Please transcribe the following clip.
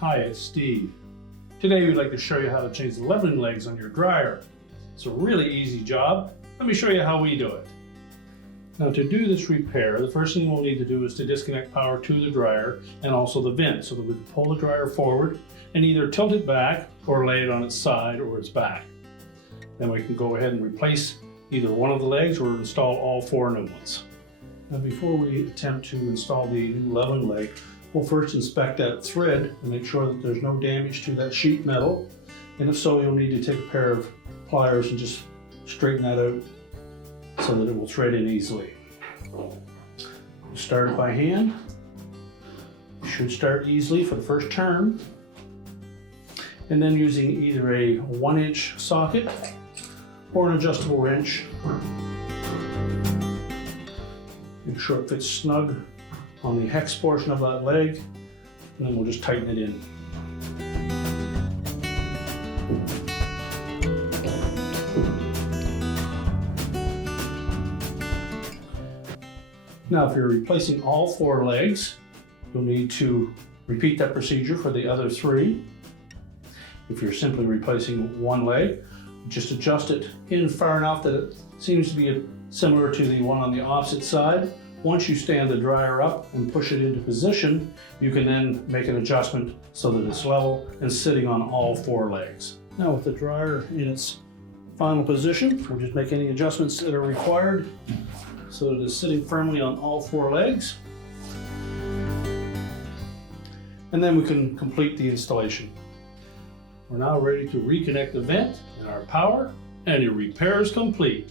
Hi, it's Steve. Today we'd like to show you how to change the leveling legs on your dryer. It's a really easy job. Let me show you how we do it. Now, to do this repair, the first thing we'll need to do is to disconnect power to the dryer and also the vent so that we can pull the dryer forward and either tilt it back or lay it on its side or its back. Then we can go ahead and replace either one of the legs or install all 4 new ones. Now, before we attempt to install the new leveling leg, we'll first inspect that thread and make sure that there's no damage to that sheet metal. And if so, you'll need to take a pair of pliers and just straighten that out so that it will thread in easily. Start it by hand. You should start easily for the first turn. And then using either a 1-inch socket or an adjustable wrench, make sure it fits snug on the hex portion of that leg, and then we'll just tighten it in. Now, if you're replacing all 4 legs, you'll need to repeat that procedure for the other 3. If you're simply replacing 1 leg, just adjust it in far enough that it seems to be similar to the one on the opposite side. Once you stand the dryer up and push it into position, you can then make an adjustment so that it's level and sitting on all 4 legs. Now, with the dryer in its final position, we'll just make any adjustments that are required so that it's sitting firmly on all 4 legs. And then we can complete the installation. We're now ready to reconnect the vent and our power, and your repair is complete.